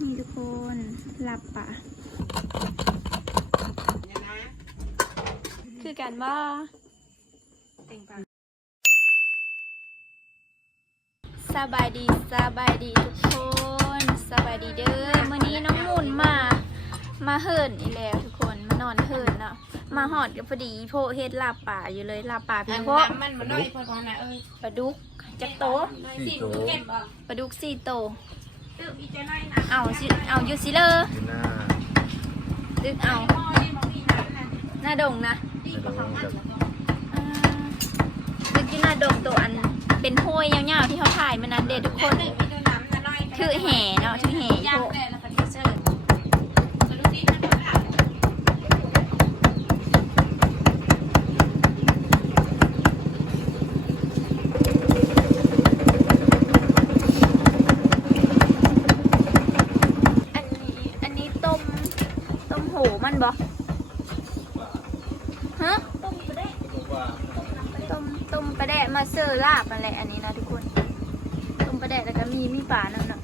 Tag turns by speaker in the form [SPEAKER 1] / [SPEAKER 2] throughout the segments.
[SPEAKER 1] นี่ทุกคนหลับปะคือกันว่าสบายดีสบายดีทุกคนสบายดีเด้อมื่อนี้น้องหมุนมา มาเหิรนอีแล้วทุกคนมานอนเหิรนเนาะมาหอดกับพอดีโพเฮ็ดลาบป่าอยู่เลยลาบป่าพี่พ
[SPEAKER 2] น้ำมันมาหน่อยพอนะเอ้ย
[SPEAKER 1] ปลาดุกจักโตะ
[SPEAKER 3] สี่โต
[SPEAKER 1] ปลาดุกสี่โตะ
[SPEAKER 2] ตึกอีจะน้อยนะ
[SPEAKER 1] เอาสิเอาอยู่สิเลย
[SPEAKER 3] อยู่หน้า
[SPEAKER 1] ดึกเอา
[SPEAKER 2] พ่อนี่บอกพี่น้ำนะ
[SPEAKER 1] หน้าดงนะ
[SPEAKER 2] ดีกว่าเขามันแล้วก็
[SPEAKER 1] อ่าดึกอยู่หน้าดงตัวอัน เป็นห้วยยาวๆที่เขาถ่ายมันนั้นเด็ดทุกคน
[SPEAKER 2] ตึกมีตัวน้ำนะน้อย
[SPEAKER 1] ถือแห่เนาะถือแห่
[SPEAKER 2] ย่างแต่ละประเทศเชิญมาดูดิมันเป็นอะไร
[SPEAKER 1] อันนี้อันนี้ต้มต้มโหมันบ่ฮะต้มปลาแดะต้มต้มปลาแดะมาเสิร์ฟลาบอะไรอั นนี้นะทุกคนต้มปลาแดะแล้วก็มีมีปลานั่นน่ะ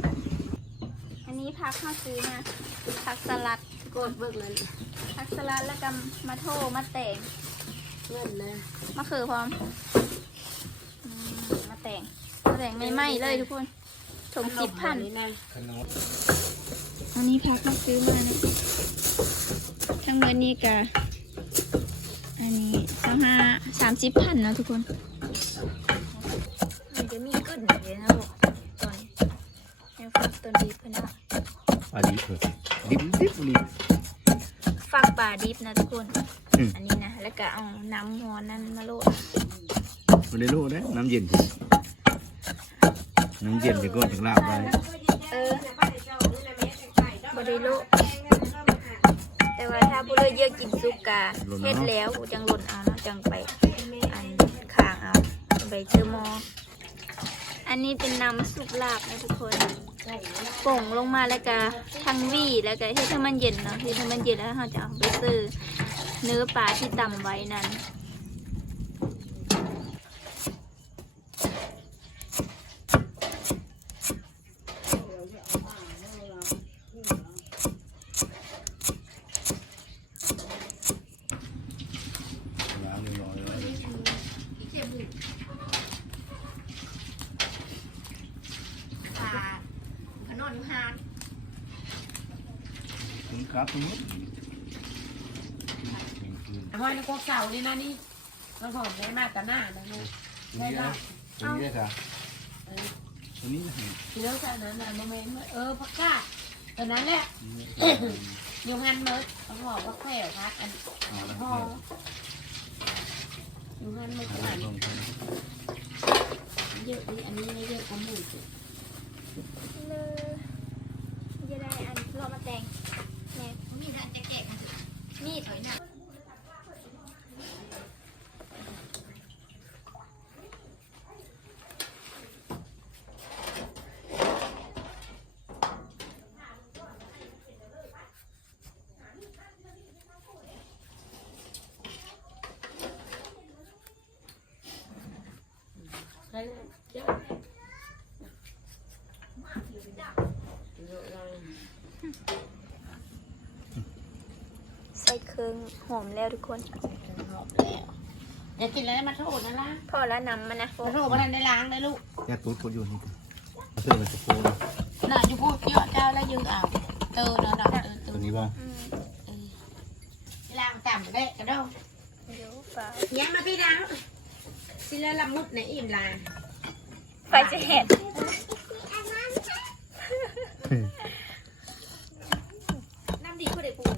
[SPEAKER 1] อันนี้พักข้าวซื้อมาผักสลัด
[SPEAKER 2] โกดเบิกเลย
[SPEAKER 1] ผักสลัดแล้วก็มาโทมาแต่ง
[SPEAKER 2] เงินเลย
[SPEAKER 1] มะเขือพร้อมอืมมาแต่งมาแต่งไม่ไหม้เลยทุกคนถุงสิบพัน
[SPEAKER 2] นี่นะ
[SPEAKER 3] ขนม
[SPEAKER 1] อันนี้พักมาซื้อมาเนี่ยทั้งเงินนี่กะอันนี้สามห้าสามสิบพันเนาะทุกคนมันจะมีกึ่นเลยนะบอกตอนแนวฟักตัวดิบนะ
[SPEAKER 3] อันนี้คือ ดิบดิบดิบ
[SPEAKER 1] ฟักปลาดิบนะทุกคน
[SPEAKER 3] อืม
[SPEAKER 1] อันนี้นะ แล้วก็เอาน้ำหัวนั้นมาโรย
[SPEAKER 3] มันได้รู้นะน้ำเย็นสิน้ำเย็นจะก็ถึงลาบได้
[SPEAKER 1] เออบริโลแต่ว่าถ้าบุเลยเยอะกินซุกกาเฮ็ดแล้วจังหล่นเอาเนาะจังไปอันข้างเอาไปเจอหมออันนี้เป็นน้ำซุปลาบนะทุกคน ป่งลงมาแล้วก็ทั้งวี่แล้วก็เฮ็ดให้มันเย็นเนาะเฮ็ดให้มันเย็นแล้วเราจะเอาไปซื้อเนื้อปลาที่ตำไว้นั้นำ
[SPEAKER 3] น้อยเลย
[SPEAKER 2] ปลา ขนมฮาน
[SPEAKER 3] คุณครับคุณ
[SPEAKER 2] เอาไว้ในกอกเสานี่นะนี่มันหอมได้มากแต่หน้านะลูก
[SPEAKER 3] ตัวนี้นะตัวนี้ค่ะตัวนี้นะ
[SPEAKER 2] ทีแล้วจากนั้นนะโมเมนต์เออพักกาดตอนนั้นแหละยงหันเมิร์ดเขาบอกว่าแขวพักอัน
[SPEAKER 3] เอาละ
[SPEAKER 2] พ่อยู่หันเมิร์ดอันเยอะดีอันนี้เยอะกว่าหมูสิ
[SPEAKER 1] เลยจะได้อันเรามาแต่งแน่
[SPEAKER 2] มีแต่จะแกะกันสิ
[SPEAKER 1] มีดถอยหน้า
[SPEAKER 2] ใช่เยอะเยอะเลย
[SPEAKER 1] ใส่ เครื่องหอมแล้วทุกคน
[SPEAKER 2] หอมแล้วอย่ากินแล้วมาโทษนะล่ะ
[SPEAKER 1] พอแล้วนำมันนะ
[SPEAKER 2] มาโทษมาทันได้ล้างเลยลูก
[SPEAKER 3] แยกตัวตัวอยู่นี่เสื้อมันจะโค้ง
[SPEAKER 2] น่ะอยู่พูดเยอะเจ้าแล้วยืนเอาเตอเนาะเนาะเตอเต
[SPEAKER 3] ตั
[SPEAKER 2] อ
[SPEAKER 3] วนี้บ้าง
[SPEAKER 1] อืม
[SPEAKER 2] ล้างต่ำได้กระโดด
[SPEAKER 1] เดี๋ยวปลา
[SPEAKER 2] ยังมาพี่ดังสิแล้วละมุดในอิ่มลา
[SPEAKER 1] ไฟจะเห็นน้ำดีผู้ใดปรุง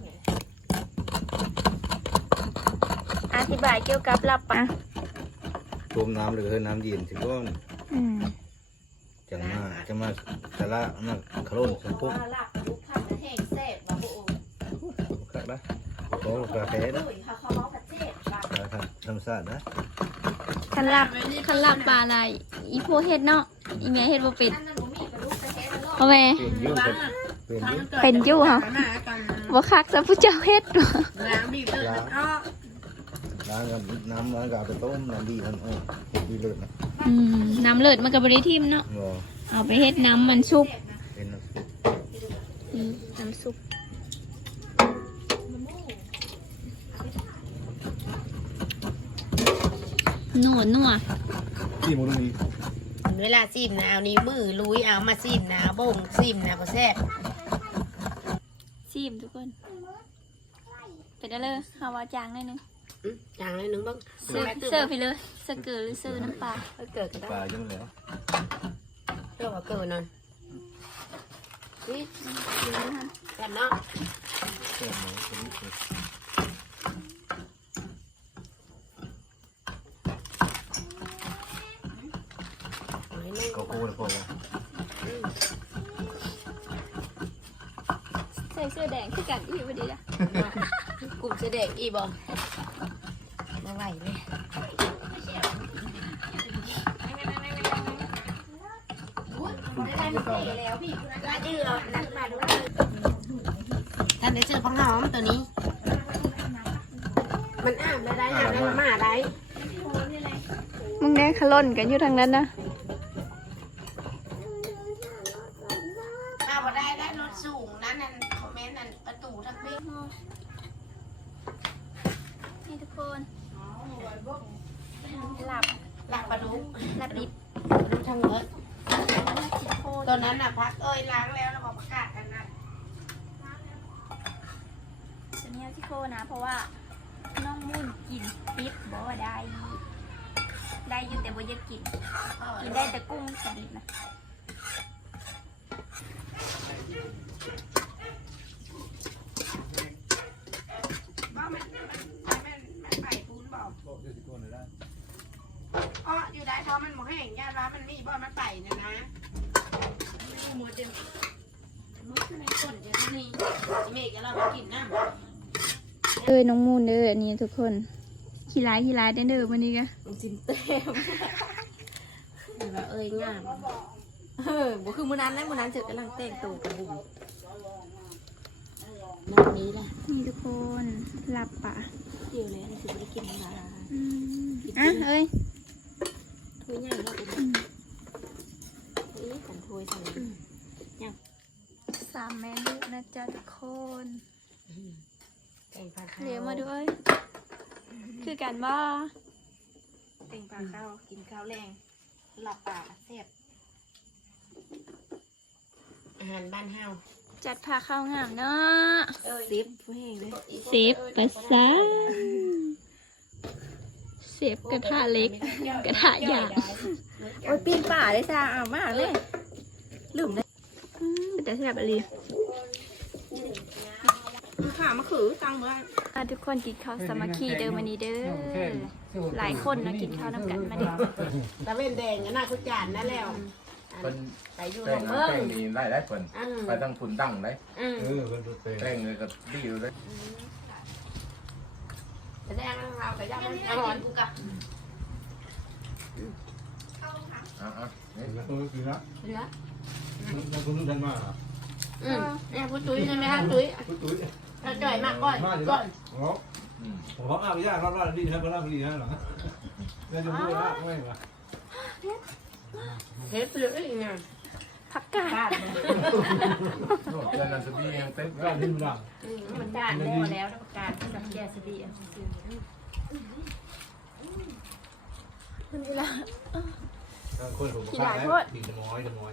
[SPEAKER 1] อธิ บายเกี่ยวกับลาบปลา
[SPEAKER 3] ต้มน้ำเลยก็น้ำเย็นสิก้อน
[SPEAKER 1] อืม
[SPEAKER 3] จังมาจะมาสาระมาขลุ่นสังปุ๊บ
[SPEAKER 2] ลาบลูกผัดแห้งแซ่บบ่โอ้
[SPEAKER 3] กัดนะโอ้กาแฟนะ
[SPEAKER 2] ยเขาเขาเมาผัดเทศลาบ
[SPEAKER 3] กาแฟธรรมชาตินะ
[SPEAKER 1] คันลาบคันลาบปลาอะไรอีโพเฮ็ดเนาะอีเมียเฮ็ดบ่เป็น
[SPEAKER 2] นั่นบ่มีกระดูกกระเทศแล้ว
[SPEAKER 1] เอาแม่
[SPEAKER 3] เป็นยุ่งกับเป็นยุ่ง
[SPEAKER 1] เป็นอยู่เหรอบ่คักซะผู้เจ้าเฮ็ดบ่
[SPEAKER 2] ล้างบีบเลย อ๋อ
[SPEAKER 3] ล้างกับน้ำล้างกับไปต้มน้ำดีมันเออดีเลยนะ
[SPEAKER 1] อืมน้ำเลิศมันก็บ่ได้ทิ่มเนาะ
[SPEAKER 3] งอ
[SPEAKER 1] เอาไปเฮ็ดน้ำมันซุป
[SPEAKER 3] เป็นน้ำซุป
[SPEAKER 1] ลนี่น้ำซุปนัวนัว
[SPEAKER 3] ที่มันตรงนี้
[SPEAKER 2] เวลาซิมนะเอานิ้วมือลุยเอามาซิมนะบ่งซิมนะบ่แซ่บ
[SPEAKER 1] ซีมทุกคน เป็นอะไรฮาวาจางหน่อยหนึง
[SPEAKER 2] อื้ออย่างไรหนึ่งบ้าง
[SPEAKER 1] เสิร์ฟเสิร์ฟไปเลยเสิร์ฟเกลือหรือเสิร์ฟน้ำปลา
[SPEAKER 2] ก็เกิดกัน
[SPEAKER 3] ป
[SPEAKER 2] ได้
[SPEAKER 3] ลาจังเลย
[SPEAKER 2] เรื่องว่าเกิดนั่นนี่
[SPEAKER 1] เดี๋ยวนะคะ
[SPEAKER 2] กันเนาะ
[SPEAKER 3] แค่ไหนตัวนี้คือ
[SPEAKER 2] หอยนึ่ง
[SPEAKER 3] ก็โก้เลยพอแล้ว
[SPEAKER 1] ใส่เสื้อแดงคือกันอีกพอดีละ
[SPEAKER 2] กลุ่มเสด็จอีบอ มาไหวเลย
[SPEAKER 3] ไม่ต้องแล้ว
[SPEAKER 2] แล้วพี่ก็ยืดเอานักมาด้วยท่านได้เจอพังหอมตัวนี้ มันอ้ามได้ได้อ้ามได้มาได้
[SPEAKER 1] มึงแน่ขล่นกันอยู่ทางนั้นนะ
[SPEAKER 2] มาบ่ได้ได้รถสูงนั่นนั่นคอมเมนต์นั่นประตูทักเบี้ย
[SPEAKER 1] นี่ทุกคน หลับ
[SPEAKER 2] หลักปลาดุก
[SPEAKER 1] หลับดิบ
[SPEAKER 2] ดูทางเอิร์ด
[SPEAKER 1] สิโคต
[SPEAKER 2] ตัวนั้นน่ะพักเอ้ยล้างแล้วแล้วบอกประกาศกันนะ
[SPEAKER 1] ตัวนี้สิโคนะเพราะว่าน้องมุ่นกินปิดบอกว่าได้ ได้อยู่แต่บ่อยากกิน กินได้แต่กุ้งสดิบนะ
[SPEAKER 2] ว่ามันมันมันมันไปปูนบอก
[SPEAKER 3] ก็จะสิโก้เลยได้
[SPEAKER 2] อ๋อ อยู่ได้เพราะมันหมแห้งญาติว่ามันมีบ่มันไปนะนะหมูเต็มมือขึ้นในก้นจะนี่เมฆจะเราไปกินน้ำ
[SPEAKER 1] เอ้ยน้องมูนเด้ออันนี้ทุกคนขี้ร้ายขี้ร้ายเด้อเด้อวันนี้ก็
[SPEAKER 2] มันจิ้มเต็มเดี๋ยวว่าเอ้ยงามเออบ่คือมื้อนั้นนะมื้อนั้นเจอกำลังแต่งตัวกับบุ๋มนอนนี้ล่ะ
[SPEAKER 1] นี่ทุกคนหลับปะ
[SPEAKER 2] เดี๋ยวเลยอันนี้สิบ่ได้กินมา
[SPEAKER 1] อืมอะเอ้ย
[SPEAKER 2] ถ้วยใหญ่เนาะเป็น
[SPEAKER 1] อืม
[SPEAKER 2] นี่กันถ้วยสั่ง
[SPEAKER 1] สามเมนูนะจ๊ะทุกคน
[SPEAKER 2] แต่งปลาข้าว
[SPEAKER 1] เลี้ยวมาด้วย คือกันว่า
[SPEAKER 2] แต่งปลาข้าวกินข้าวแรงหลับปลาแซ่บอาหารบ้านเฮา
[SPEAKER 1] จัดพาข้าวงามเนาะ
[SPEAKER 2] ซิปผู้แห้งเลย
[SPEAKER 1] สิบภาษา เสียบกระทะเล็ก กระทะใหญ่
[SPEAKER 2] โอ้ยปีนป่าได้จ้าเอามากเลยลืมเลย
[SPEAKER 1] อืมแต่แซ่บอะไร
[SPEAKER 2] ข่ามาขือตังเมื่อ
[SPEAKER 1] อะทุกคนกินข้าวสามัคคีเดิมวันนี้เด้อหลายคนเนาะกินข้าวน้ำกันมาเด้อ
[SPEAKER 2] ตะเวนแดงกันน่าคุจานนั่นแล้ว
[SPEAKER 4] เป็น
[SPEAKER 2] ไปอยู่
[SPEAKER 4] แป้
[SPEAKER 2] ล
[SPEAKER 4] ง
[SPEAKER 2] ง
[SPEAKER 4] นั้น
[SPEAKER 2] เมือง
[SPEAKER 4] แป้งนี้ได้ได้เพิ่น
[SPEAKER 2] อืม
[SPEAKER 4] ไปตั้งคุณตั้งได้
[SPEAKER 2] อืม
[SPEAKER 3] เออเป็นตัวเต็ง
[SPEAKER 4] แป้งเลยก็ดีอยู่เลย
[SPEAKER 2] แสดงว่าเราไปย่างมันร้อนกูกะ
[SPEAKER 4] อะอะนี่
[SPEAKER 3] เออคือละ
[SPEAKER 2] เป็นละ
[SPEAKER 3] มันคนนู้นดันมา
[SPEAKER 2] อืมเนี่ยผู้ตุ้ยใช่ไหมคะตุ้ย
[SPEAKER 3] ตุ้ยตุ้ย
[SPEAKER 2] เราจ่อยมากก่อน
[SPEAKER 3] มาอยู่
[SPEAKER 2] ก่
[SPEAKER 3] ละ
[SPEAKER 2] อน
[SPEAKER 3] อ๋อ
[SPEAKER 4] อืม
[SPEAKER 3] ผมว่าอาไปย่างรอบๆดีนะก็รอบดีนะหรอแล้วจะพูดว่าไม่หรอ
[SPEAKER 2] เฮ็ดเปลือกอีกไง
[SPEAKER 1] ผักกาด
[SPEAKER 2] กาด
[SPEAKER 4] โน่นเดือนนั้นจะมียังเต็ม
[SPEAKER 3] ก็ดิ้นหลัง
[SPEAKER 2] อืมมันกาดโม่แล้วนะกาดสักแก่สติอะ
[SPEAKER 1] มันเวลา
[SPEAKER 3] คนผมข้างแล้วดีจะม้อยจะม้อย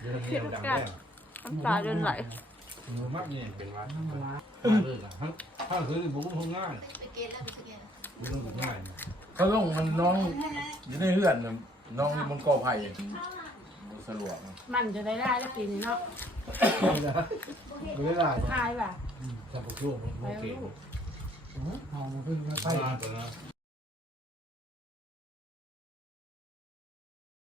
[SPEAKER 3] เรื่องนี้ดังแล้ว
[SPEAKER 1] น้ำตาเดินไหล
[SPEAKER 3] มือมากเนี่ยเป็นวันเลิกอะถ้าคือผมคงง่าย
[SPEAKER 2] ไปเกณฑ์แล้วไปเกณฑ์
[SPEAKER 3] ไม่ต้องง่าย
[SPEAKER 4] เขาลงมันน้องอยู่ในเฮือนน่ะน้องอยู่บนกอไผ่บ่ สะดวกนะ
[SPEAKER 2] มันจะได้ได้แล้วกินเนาะ
[SPEAKER 3] ไม่ได้
[SPEAKER 2] ทายป่ะ
[SPEAKER 3] จับพวกลูกโอเค
[SPEAKER 5] เอามาขึ้นมา
[SPEAKER 3] ไป
[SPEAKER 5] ใส่
[SPEAKER 3] ตัวนะ